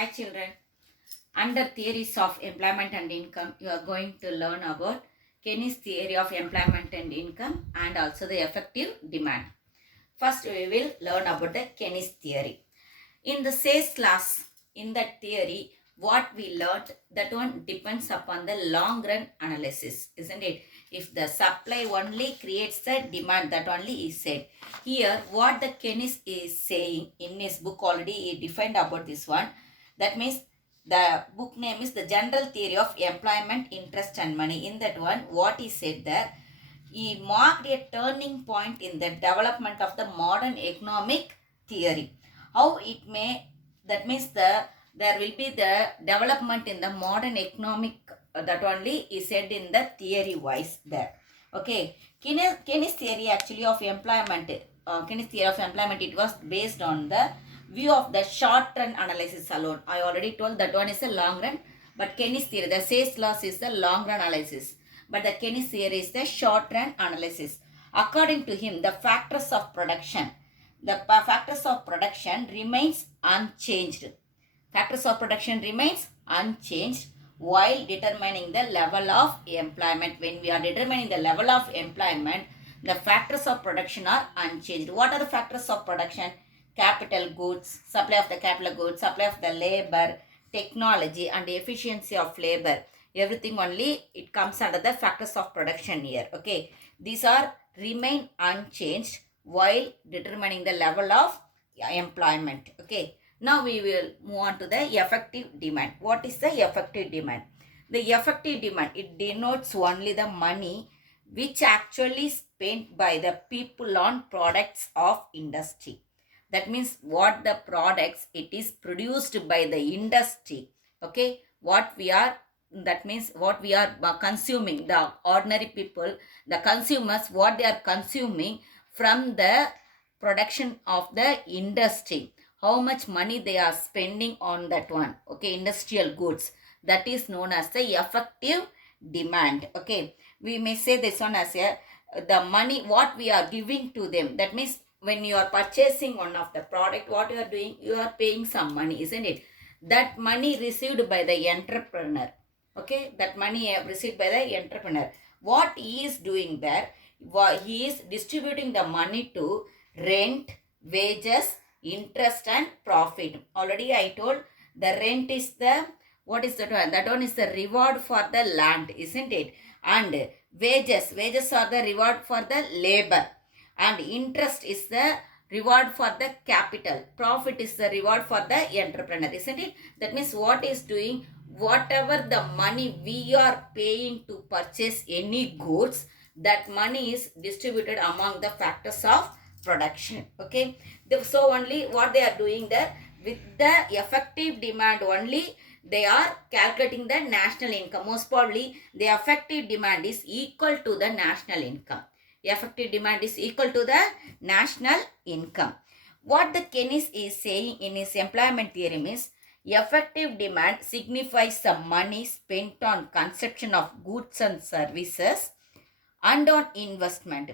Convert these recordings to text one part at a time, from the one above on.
Hi children. Under theories of employment and income, you are going to learn about Keynes theory of employment and income and also the effective demand. First, we will learn about the Keynes theory. In the sales class, in that theory, what we learned, that one depends upon the long run analysis, isn't it? If the supply only creates the demand, that only is said. Here, what the Keynes is saying in his book already, he defined about this one. That means the book name is The General Theory of Employment, Interest and Money. In that one, what he said there, he marked a turning point in the development of the modern economic theory. How it may, that means there will be the development in the modern economic, that only is said in the theory wise there. Okay, Keynes theory actually of employment, Keynes theory of employment, it was based on the view of the short run analysis alone. I already told that one is a long run, but Keynes theory, the sales laws is the long run analysis, but the Keynes theory is the short run analysis. According to him, the factors of production remains unchanged. Factors of production remains unchanged while determining the level of employment. When we are determining the level of employment, the factors of production are unchanged. What are the factors of production? Capital goods, supply of the capital goods, supply of the labor, technology and efficiency of labor. Everything only it comes under the factors of production here. Okay, these are remain unchanged while determining the level of employment. Okay, now we will move on to the effective demand. What is the effective demand? The effective demand, it denotes only the money which actually spent by the people on products of industry. That means what the products it is produced by the industry. Okay, what we are, that means what we are consuming, the ordinary people, the consumers, what they are consuming from the production of the industry, how much money they are spending on that one. Okay, industrial goods, that is known as the effective demand. Okay, we may say this one as a the money what we are giving to them. That means when you are purchasing one of the product, what you are doing, you are paying some money, isn't it? That money received by the entrepreneur. Okay, that money received by the entrepreneur, what he is doing there, he is distributing the money to rent, wages, interest and profit. Already I told the rent is the, what is that one? That one is the reward for the land, isn't it? And wages are the reward for the labor, and interest is the reward for the capital, profit is the reward for the entrepreneur, isn't it? That means what is doing, whatever the money we are paying to purchase any goods, that money is distributed among the factors of production. Okay, so only what they are doing there, with the effective demand only they are calculating the national income. Most probably the effective demand is equal to the national income. Effective demand is equal to the national income. What the Keynes is saying in his employment theorem is, effective demand signifies the money spent on consumption of goods and services and on investment.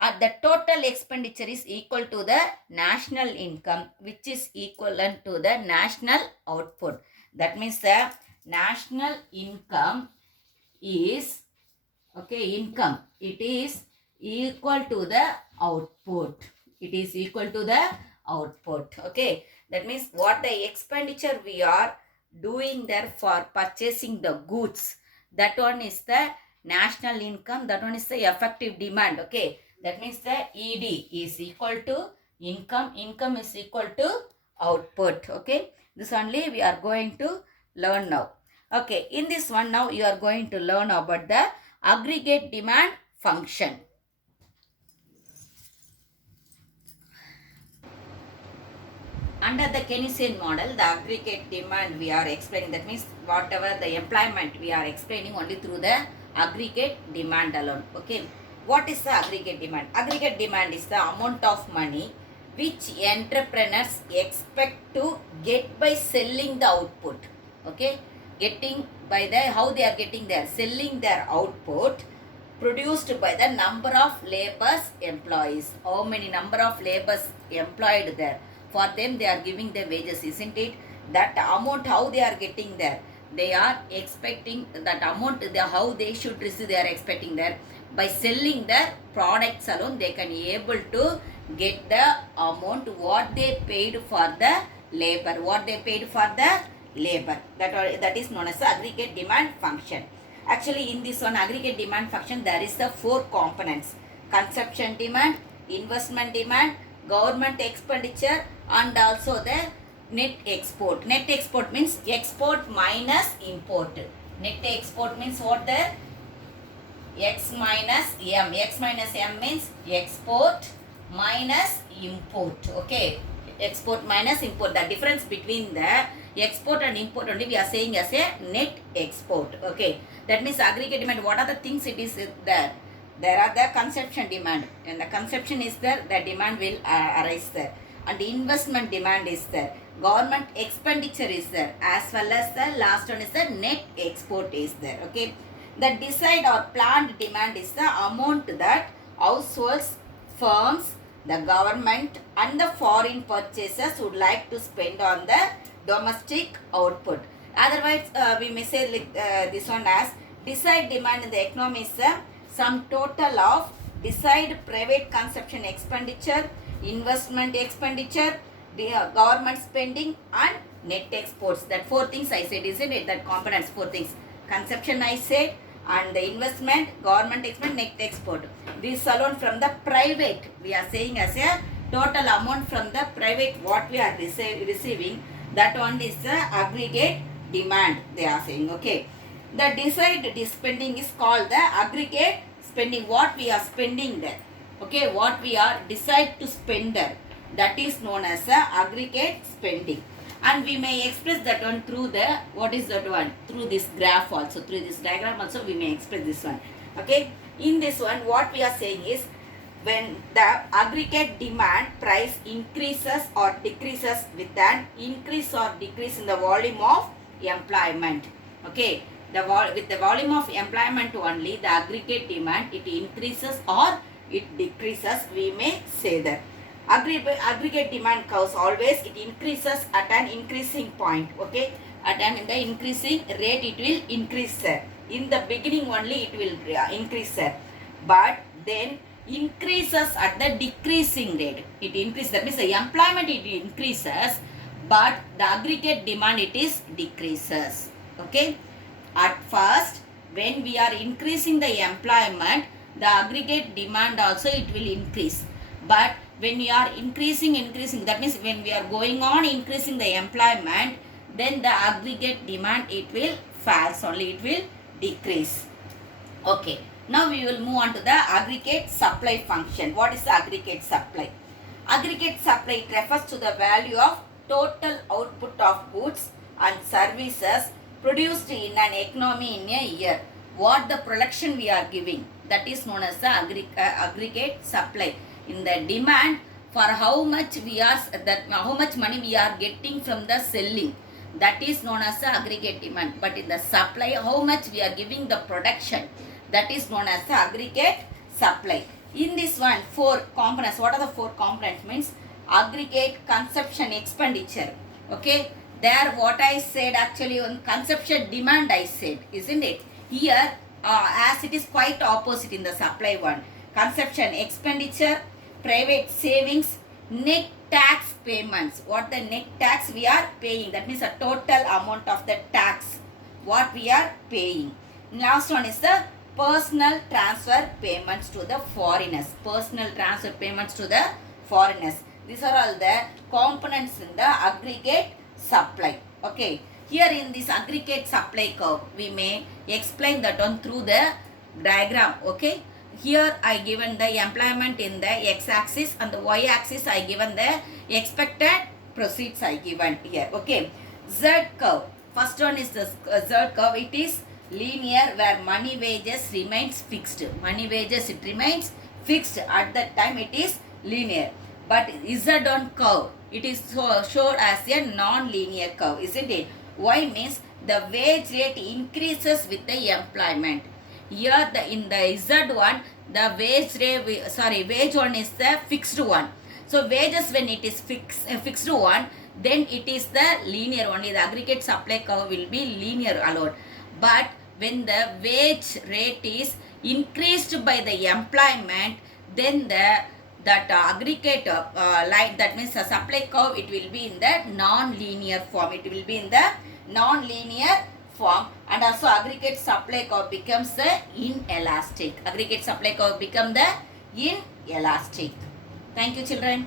The total expenditure is equal to the national income, which is equivalent to the national output. That means the national income is, okay, income, it is equal to the output. It is equal to the output. Okay, that means what the expenditure we are doing there for purchasing the goods, that one is the national income, that one is the effective demand. Okay, that means the ED is equal to income, income is equal to output. Okay, this only we are going to learn now. Okay, in this one now you are going to learn about the aggregate demand function. Under the Keynesian model, the aggregate demand we are explaining, that means whatever the employment we are explaining only through the aggregate demand alone. Okay, what is the aggregate demand? Aggregate demand is the amount of money which entrepreneurs expect to get by selling the output. Okay, getting by the, how they are getting there, selling their output produced by the number of labors employees. How many number of labors employed there, for them they are giving the wages, isn't it? that amount how they are getting there, they are expecting that amount, how they should receive, they are expecting there by selling their products alone they can able to get the amount what they paid for the labor, what they paid for the labor. That is known as the aggregate demand function. Actually in this one aggregate demand function there is the 4 components: consumption demand, investment demand, government expenditure, and also the net export. Net export means export minus import. Net export means what? The X minus M. X minus M means export minus import. Okay, export minus import. The difference between the export and import only we are saying as a net export. Okay, that means aggregate demand. What are the things it is there? There are the consumption demand. When the consumption is there, the demand will arise there. And the investment demand is there. Government expenditure is there. As well as the last one is the net export is there. Okay. The decide or planned demand is the amount that households, firms, the government and the foreign purchasers would like to spend on the domestic output. Otherwise, we may say like, this one as decide demand in the economy is some total of decide private consumption expenditure, investment expenditure, the government spending and net exports. That 4 things I said, isn't it? That components 4 things. Consumption I said, and the investment, government expend, net export. This alone from the private we are saying as a total amount from the private what we are receiving. That one is the aggregate demand they are saying. Okay. The decide spending is called the aggregate spending, what we are spending there. Okay, what we are decide to spend there. That is known as the aggregate spending. And we may express that one through the, what is that one? Through this graph also, through this diagram also we may express this one. Okay, in this one what we are saying is when the aggregate demand price increases or decreases with an increase or decrease in the volume of employment. Okay, with the volume of employment only the aggregate demand it increases or it decreases, we may say that. Aggregate demand curves always it increases at an increasing point. Okay, at an the increasing rate it will increase. In the beginning only it will increase, but then increases at the decreasing rate. It increases, that means the employment it increases, but the aggregate demand it is decreases. Okay, at first when we are increasing the employment the aggregate demand also it will increase, but when we are increasing, that means when we are going on increasing the employment, then the aggregate demand it will falls only, it will decrease. Okay, now we will move on to the aggregate supply function. What is the aggregate supply? Aggregate supply refers to the value of total output of goods and services produced in an economy in a year. What the production we are giving, that is known as the aggregate supply. In the demand for how much we are how much money we are getting from the selling, that is known as the aggregate demand. But in the supply how much we are giving the production, that is known as the aggregate supply. In this one 4 components. What are the 4 components? Means aggregate consumption expenditure. Okay, there what I said actually on consumption demand I said, isn't it? Here as it is quite opposite in the supply one. Consumption expenditure, private savings, net tax payments. What the net tax we are paying, that means the total amount of the tax what we are paying. Last one is the personal transfer payments to the foreigners. Personal transfer payments to the foreigners. These are all the components in the aggregate supply. Okay, here in this aggregate supply curve we may explain that one through the diagram. Okay, here I given the employment in the x-axis and the y-axis I given the expected proceeds I given here. Okay, Z curve. First one is the Z curve. It is linear where money wages remains fixed. Money wages it remains fixed at that time it is linear. But Z1 curve it is shown as a non-linear curve, isn't it? Y means the wage rate increases with the employment. Here in the Z1 the wage one is the fixed one. So wages when it is fixed one, then it is the linear only. The aggregate supply curve will be linear alone. But when the wage rate is increased by the employment, then that aggregate line, that means the supply curve, it will be in the non-linear form. It will be in the non-linear form, and also aggregate supply curve becomes the inelastic. Aggregate supply curve become the inelastic. Thank you, children.